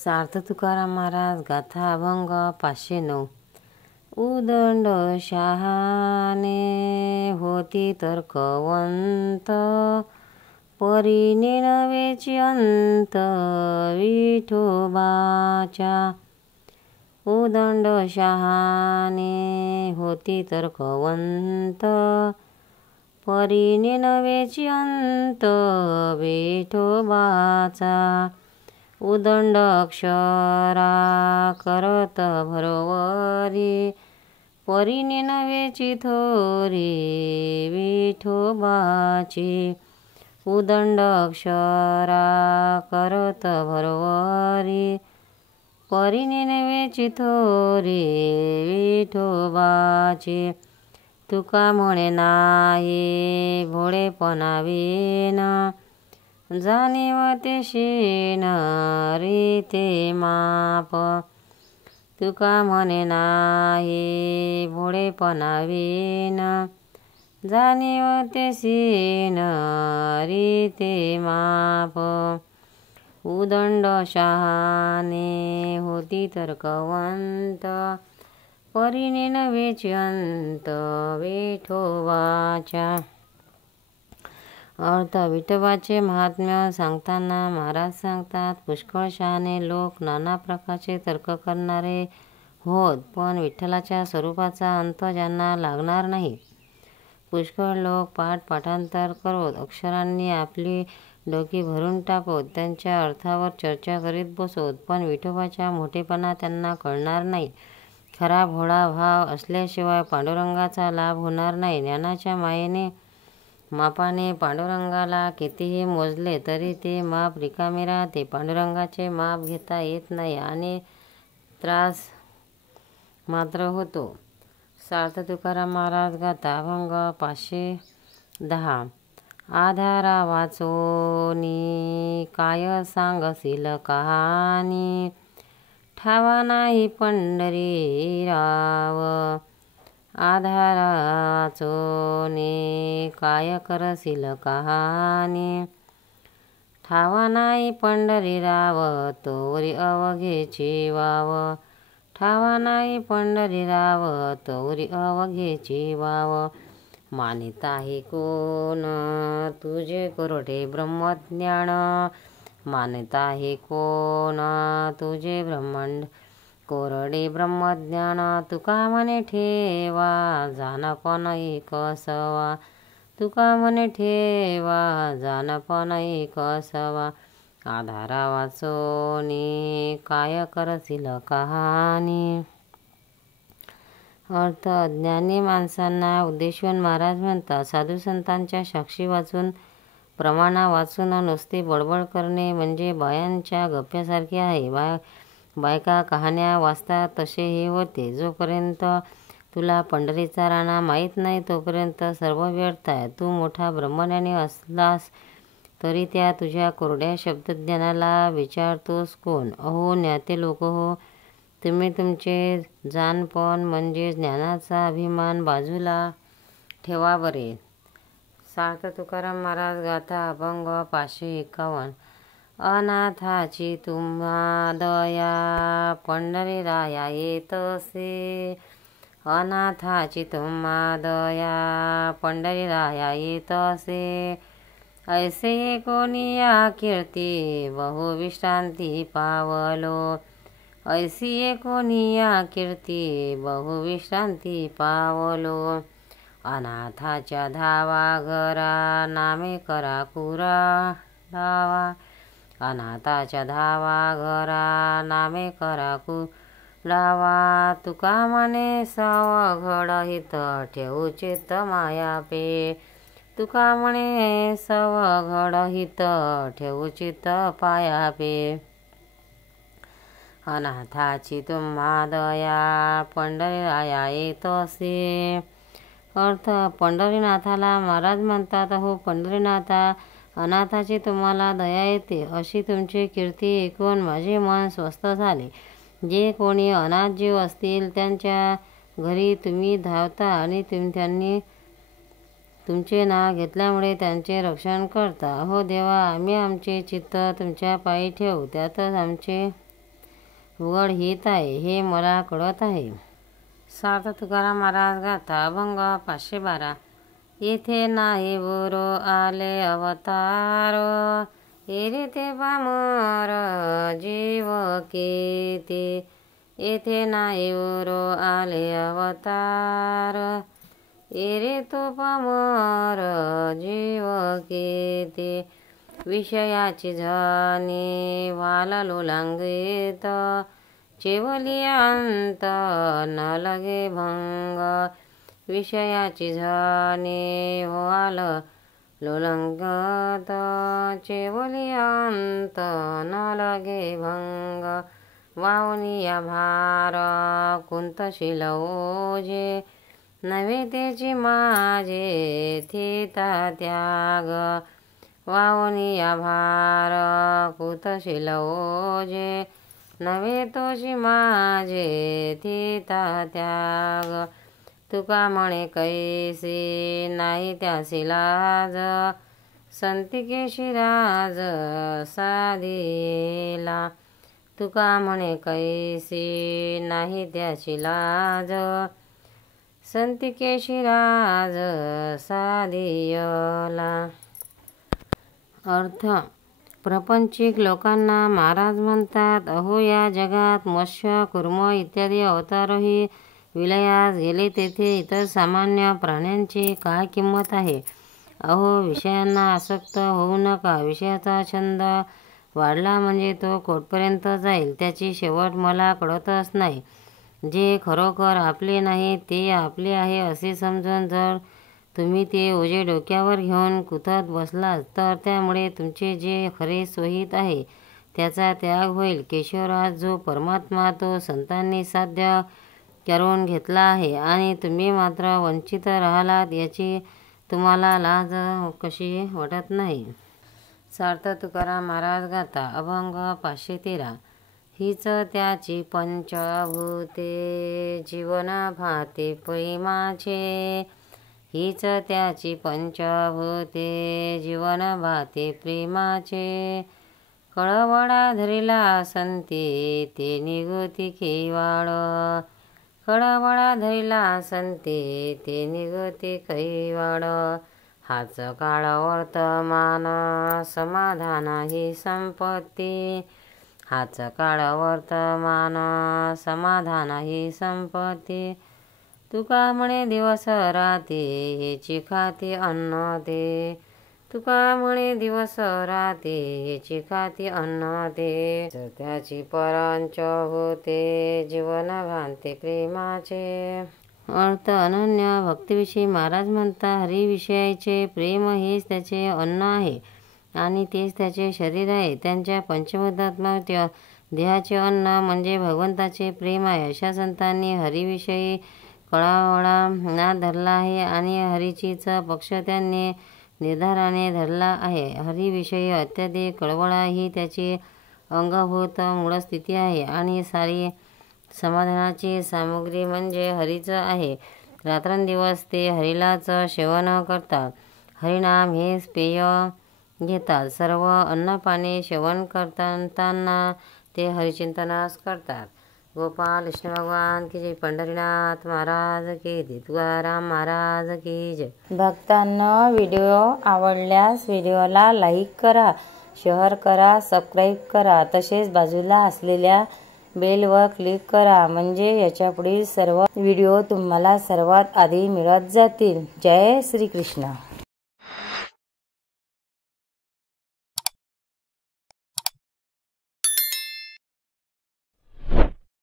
सार्थ तुकाराम महाराज गाथा अभंग 509. उदंड शहाणे होती तर्कवंत, परीने नव्हेची अंत विठोबाच्या. उदंड शहाणे होती तर्कवंत, परीने नव्हेची अंत विठोबाचा. उदंड अक्षरा करत भरवरी, परीने नव्हेची थोरी विठोबाची. उदंड अक्षरा करत भरवरी, परीने नव्हेची थोरी विठोबाची. तुका म्हणे नाही भोळेपणा विण, जाणीव ते शेण रीते माप. तुका म्हणे नाही भोळेपणा विण, जाणीव ते शेण रीते माप. उदंड शहाणे होती तर्कवंत, परीने नव्हेची अंत विठोबाच्या. अर्थ. विठोबाचे महात्म्य सांगताना महाराज सांगतात, पुष्कळ शहाणे लोक नाना प्रकारचे तर्क करणारे होत, पण विठ्ठलाच्या स्वरूपाचा अंत ज्यांना लागणार नाही. पुष्कळ लोक पाठांतर करोत, अक्षरांनी आपली डोकी भरून टाकोत, त्यांच्या अर्थावर चर्चा करीत बसोत, पण विठोबाचा मोठेपणा त्यांना कळणार नाही. खरा भोळा भाव असल्याशिवाय पांडुरंगाचा लाभ होणार नाही. ज्ञानाच्या मापाने पांडुरंगाला कितीही मोजले तरी ते माप रिकामे राहते. पांडुरंगाचे माप घेता येत नाही आणि त्रास मात्र होतो. सार्थ तुकाराम महाराज गाथा अभंग 510. आधारा वाचोनी काय सांगशील कहाणी, ठावा नाही पंढरीराव. आधारा वाचोनी काय करशील कहाणी, ठावा नाही पंढरीराव. तोरी अवघेची वाव, ठावा नाही पंढरीराव. तोरी अवघेची वाव. मानित आहे कोण तुझे कोरडे ब्रह्मज्ञान, मानित आहे कोण तुझे कोरडे ब्रह्मज्ञान. तुका म्हणे ठेवा जानपण एकसवा, तुका म्हणे ठेवा जानपण एकसवा. आधारा वाचोनी काय करशील कहाणी. अर्थ. ज्ञानी माणसांना उद्देशून महाराज म्हणतात, साधू संतांच्या साक्षी वाचून प्रमाणा वाचून नुसती बडबड करणे म्हणजे बायांच्या गप्प्यासारखे आहे. बायका कहाण्या वाचतात तसे हे होते. जोपर्यंत तुला पंढरीचा राणा माहीत नाही तोपर्यंत सर्व व्यर्थ आहे. तू मोठा ब्रह्मज्ञानी असलास तरी त्या तुझ्या कोरड्या शब्दज्ञानाला विचारतोस कोण? अहो ज्ञाते लोक हो, तुम्ही तुमचे जानपण म्हणजे ज्ञानाचा अभिमान बाजूला ठेवा बरे. सार्थ तुकाराम महाराज गाथा अभंग 551. अनाथाची तुम्हा दया पंढरीराया येतसे, अनाथाची तुम्हा दया पंढरीराया येतसे. ऐसे कोणिया कीर्ती बहुविश्रांती पावलो, ऐसी कोणिया कीर्ती बहुविश्रांती पावलो. अनाथाच्या धावा घरा नामे करा कुराडावा, अनाथाच्या धावा घरा नामे करा कुराडावा. तुका म्हणे सवघड हित ठेवू चित्त मायापे, तुका म्हणे सवघड हित ठेवू चित्त पायापे. अनाथाची तुम्हा दया पंढरीराया येतसे. अर्थ. पंढरीनाथाला महाराज म्हणतात, हो पंढरीनाथा, अनाथाची तुम्हाला दया येते अशी तुमची कीर्ती ऐकून माझे मन स्वस्थ झाले. जे कोणी अनाथ जीव असतील त्यांच्या घरी तुम्ही धावता आणि त्यांनी तुमचे नाव घेतल्यामुळे त्यांचे रक्षण करता. हो देवा, आम्ही आमचे चित्त तुमच्या पायी ठेवू, त्यातच आमचे उघड हित आहे हे मला कळत आहे. सार्थ तुकाराम महाराज गाथा अभंग 512. येथे नाही गुरु आले अवतार, एरे ते पामर जीव किती. येथे नाही गुरु आले अवतार, एरे तो पामर जीव किती. विषयाची झणी वाला लोलांगीत, चेवली अंत न लगे भंग. विषयाची झणी वाल लोलंगत, चेवली अंत न लगे भंग. वावनिया भार कुंतशील ओझे, नव्हे त्याची माझे थिता त्याग. वावनिया भार कुंतशील ओझे, नव्हे तोची माझे थिता त्याग. तुका म्हणे कैसी नाही त्यासी लाज, संतिकेशी राज साधिला. तुका म्हणे कैसी नाही त्याची लाज, संतिकेशी राज साधिला. अर्थ. प्रपंचिक लोकांना महाराज म्हणतात, अहो या जगात मत्स्य, कुर्म इत्यादी अवतारही विलयास गेले, तेथे इतर सामान्य प्राण्यांची काय किंमत आहे. अहो विषयांना आसक्त होऊ नका. विषयाचा छंद वाढला म्हणजे तो कोठपर्यंत जाईल त्याची शेवट मला कळतच नाही. जे खरोखर आपले नाही ते आपले आहे असे समजून जर तुम्ही ते ओझे डोक्यावर घेऊन कुथत बसलात तर त्यामुळे तुमचे जे खरे सोयीत आहे त्याचा त्याग होईल. केशवराज जो परमात्मा तो संतांनी साध्य करून घेतला आहे आणि तुम्ही मात्र वंचित राहिलात याची तुम्हाला लाज कशी वाटत नाही. सार्थ तुकाराम महाराज गाथा अभंग 513. हीच त्याची पंचभूते जीवन भाते प्रेमाचे. हीच त्याची पंचभूते जीवन भाते प्रेमाचे. कळवळा धरिला संते ते निगोती कैवाड. कळवळा धरिला संते ते निगोती कैवाड. हाच काळ वर्तमान समाधान ही संपत्ती. हाच काळ वर्तमान समाधान ही संपत्ती. तुका म्हणे दिवस राते हेची खाती अन्न ते. तुका म्हणे दिवस राते हेची खाती अन्न ते. त्याची परंच होते जीवन भांते प्रेमाचे. अर्थ. अनन्य भक्तीविषयी महाराज म्हणता, हरिविषयाचे प्रेम हेच त्याचे अन्न आहे आणि तेच त्याचे शरीर आहे. त्यांच्या पंचभूतात्मक देहाचे अन्न म्हणजे भगवंताचे प्रेम आहे. अशा संतांनी हरिविषयी कळवळा नाद धरला आहे आणि हरीचीच पक्ष त्यांनी निर्धाराने धरला आहे. हरिविषयी अत्याधिक कळवळा ही त्याची अंगभूत मूळस्थिती आहे आणि सारी समाधानाची सामुग्री म्हणजे हरीच आहे. रात्रंदिवस ते हरीलाच सेवन करतात. हरिनाम हेच पेय घेतात. सर्व अन्नपाणी सेवन करताना ते हरिचिंतनास करतात. गोपाल कृष्ण भगवान की जय. पंढरीनाथ महाराज की जय. तुकाराम महाराज की जय. भक्तांना व्हिडिओ आवडल्यास व्हिडिओला लाईक करा, शेअर करा, सबस्क्राईब करा. तसेच बाजूला असलेल्या बेलवर क्लिक करा म्हणजे याच्या पुढील सर्व व्हिडिओ तुम्हाला सर्वात आधी मिळत जातील. जय श्री कृष्ण.